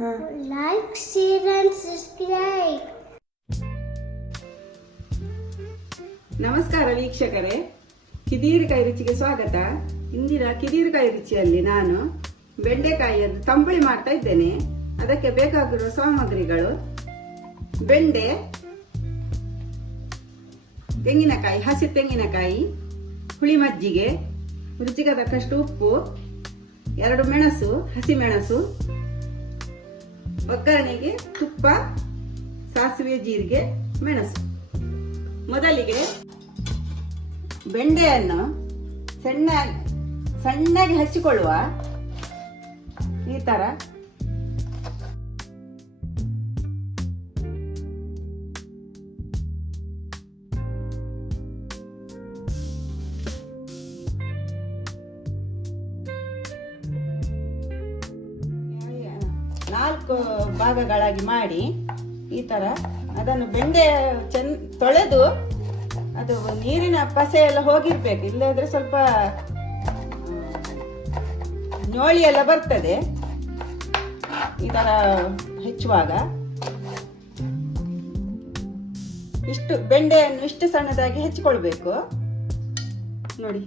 Like, share and subscribe. ನಮಸ್ಕಾರ ವೀಕ್ಷಕರೇ, ಕಿದೀರ್ ಕೈ ರುಚಿಗೆ ಸ್ವಾಗತ. ಇಂದಿನ ಕಿದೀರ್ ಕೈ ರುಚಿಯಲ್ಲಿ ನಾನು ಬೆಂಡೆಕಾಯಿಯನ್ನು ತಂಬುಳಿ ಮಾಡ್ತಾ ಇದ್ದೇನೆ. ಅದಕ್ಕೆ ಬೇಕಾಗಿರುವ ಸಾಮಗ್ರಿಗಳು: ಬೆಂಡೆ, ತೆಂಗಿನಕಾಯಿ, ಹಸಿ ತೆಂಗಿನಕಾಯಿ, ಹುಳಿ ಮಜ್ಜಿಗೆ, ರುಚಿಗೆ ತಕ್ಕಷ್ಟು ಉಪ್ಪು, 2 ಮೆಣಸು, ಹಸಿ ಮೆಣಸು, ಒಗ್ಗರಣೆಗೆ ತುಪ್ಪ, ಸಾಸಿವೆ, ಜೀರಿಗೆ, ಮೆಣಸು. ಮೊದಲಿಗೆ ಬೆಂಡೆಯನ್ನು ಸಣ್ಣಗೆ ಹಚ್ಚಿಕೊಳ್ಳುವ. ಈ ತರ ನಾಲ್ಕು ಭಾಗಗಳಾಗಿ ಮಾಡಿ, ಈ ತರ ಅದನ್ನು ಬೆಂಡೆ ತೊಳೆದು, ಅದು ನೀರಿನ ಪಸೆ ಎಲ್ಲ ಹೋಗಿರ್ಬೇಕು, ಇಲ್ಲದ್ರೆ ಸ್ವಲ್ಪ ನೋಳಿ ಎಲ್ಲ ಬರ್ತದೆ. ಈ ತರ ಹೆಚ್ಚುವಾಗ ಇಷ್ಟು ಬೆಂಡೆಯನ್ನು ಇಷ್ಟು ಸಣ್ಣದಾಗಿ ಹೆಚ್ಚಿಕೊಳ್ಬೇಕು. ನೋಡಿ,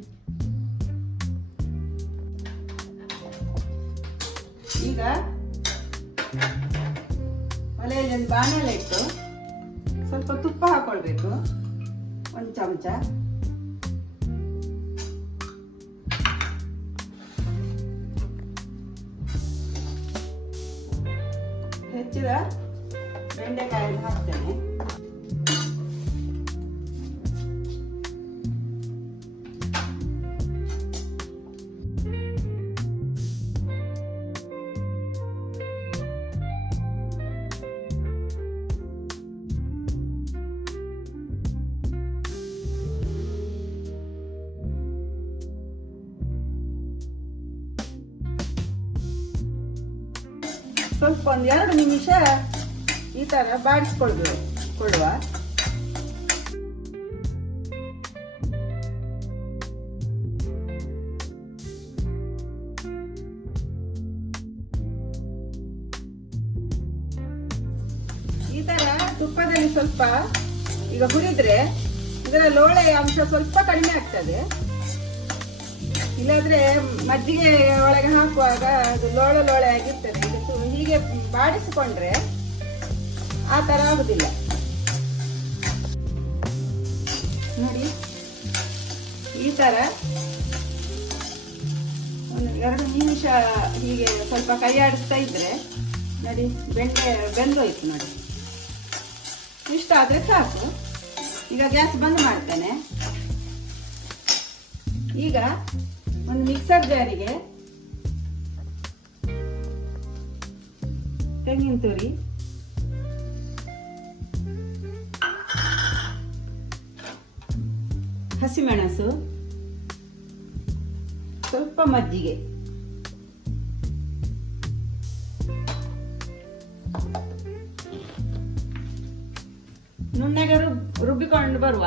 ಈಗ ಒಲೆಯಲ್ಲಿ ಒಂದು ಬಾಣಲೆ ಇಟ್ಟು ಸ್ವಲ್ಪ ತುಪ್ಪ ಹಾಕೊಳ್ಬೇಕು, 1 ಚಮಚ. ಹೆಚ್ಚಿದ ಬೆಂಡೆಕಾಯನ್ನು ಹಾಕ್ತೇನೆ. ಸ್ವಲ್ಪ 1-2 ನಿಮಿಷ ಈ ತರ ಬಾಡಿಸ್ಕೊಳ್ವ. ಈ ತರ ತುಪ್ಪದಲ್ಲಿ ಸ್ವಲ್ಪ ಈಗ ಹುರಿದ್ರೆ ಇದರ ಲೋಳೆ ಅಂಶ ಸ್ವಲ್ಪ ಕಡಿಮೆ ಆಗ್ತದೆ. ಇಲ್ಲಾದ್ರೆ ಮಜ್ಜಿಗೆ ಒಳಗೆ ಹಾಕುವಾಗ ಅದು ಲೋಳೆ ಆಗಿರ್ತದೆ. ಹೀಗೆ ಬಾಡಿಸಿಕೊಂಡ್ರೆ ಆ ತರ ಆಗುದಿಲ್ಲ. ನೋಡಿ, ಈ ತರ 1-2 ನಿಮಿಷ ಹೀಗೆ ಸ್ವಲ್ಪ ಕೈ ಆಡಿಸ್ತಾ ಇದ್ರೆ ನೋಡಿ, ಬೆಂಡೆ ಬೆಂದೋಯ್ತು. ನೋಡಿ, ಇಷ್ಟ ಆದ್ರೆ ಸಾಕು. ಈಗ ಗ್ಯಾಸ್ ಬಂದ್ ಮಾಡ್ತೇನೆ. ಈಗ ಒಂದು ಮಿಕ್ಸರ್ ಜಾರಿಗೆ ತೆಂಗಿನ ತುರಿ, ಹಸಿಮೆಣಸು, ಸ್ವಲ್ಪ ಮಜ್ಜಿಗೆ, ನುಣ್ಣಗೆ ರುಬ್ಬಿಕೊಂಡು ಬರುವ.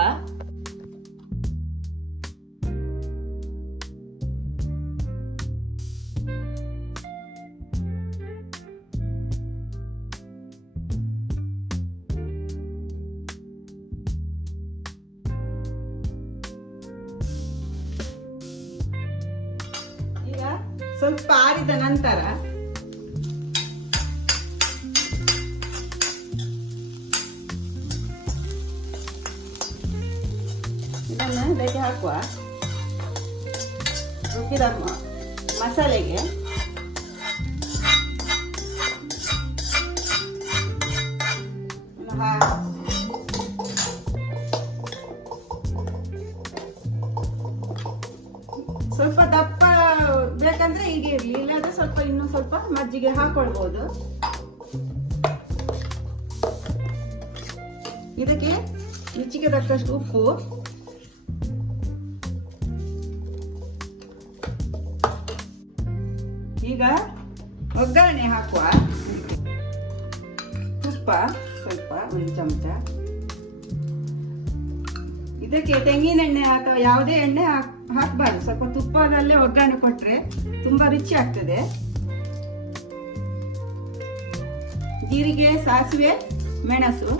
ಸ್ವಲ್ಪ ಆರಿದ ನಂತರ ಇದನ್ನು ಇದಕ್ಕೆ ಹಾಕುವ. ರುಬ್ಬಿದ ಮಸಾಲೆಗೆ ಸ್ವಲ್ಪ ದಪ್ಪ ಬೇಕಂದ್ರೆ ಹೀಗೆ ಇರ್ಲಿ, ಇಲ್ಲಾದ್ರೆ ಸ್ವಲ್ಪ ಇನ್ನೂ ಸ್ವಲ್ಪ ಮಜ್ಜಿಗೆ ಹಾಕೊಳ್ಬಹುದು. ಇದಕ್ಕೆ ರುಚಿಗೆ ತಕ್ಕಷ್ಟು ಉಪ್ಪು, ಈಗ ಒಗ್ಗರಣೆ ಹಾಕುವ. ತುಪ್ಪ ಸ್ವಲ್ಪ 1 ಚಮಚ. ಇದಕ್ಕೆ ತೆಂಗಿನ ಎಣ್ಣೆ ಅಥವಾ ಯಾವುದೇ ಎಣ್ಣೆ ಹಾಕಬಾರ್ದು. ಸ್ವಲ್ಪ ತುಪ್ಪದಲ್ಲೇ ಒಗ್ಗರಣೆ ಕೊಟ್ರೆ ತುಂಬಾ ರುಚಿ ಆಗ್ತದೆ. ಜೀರಿಗೆ, ಸಾಸಿವೆ, ಮೆಣಸು.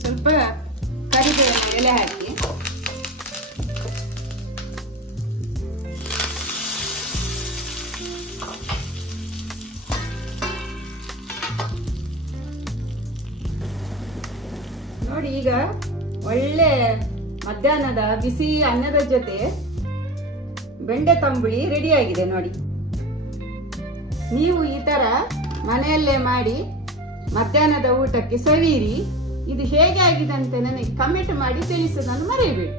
ಸ್ವಲ್ಪ ಕರಿಬೇವಿನ ಎಲೆ ಹಾಕಿ. ನೋಡಿ, ಈಗ ಒಳ್ಳೆ ಮಧ್ಯಾಹ್ನದ ಬಿಸಿ ಅನ್ನದ ಜೊತೆ ಬೆಂಡೆ ತಂಬುಳಿ ರೆಡಿ ಆಗಿದೆ ನೋಡಿ. ನೀವು ಈ ತರ ಮನೆಯಲ್ಲೇ ಮಾಡಿ ಮಧ್ಯಾಹ್ನದ ಊಟಕ್ಕೆ ಸವಿಯಿರಿ. ಇದು ಹೇಗೆ ಆಗಿದೆ ಅಂತ ನನಗೆ ಕಮೆಂಟ್ ಮಾಡಿ ತಿಳಿಸೋದನ್ನು ಮರೆಯಬೇಡಿ.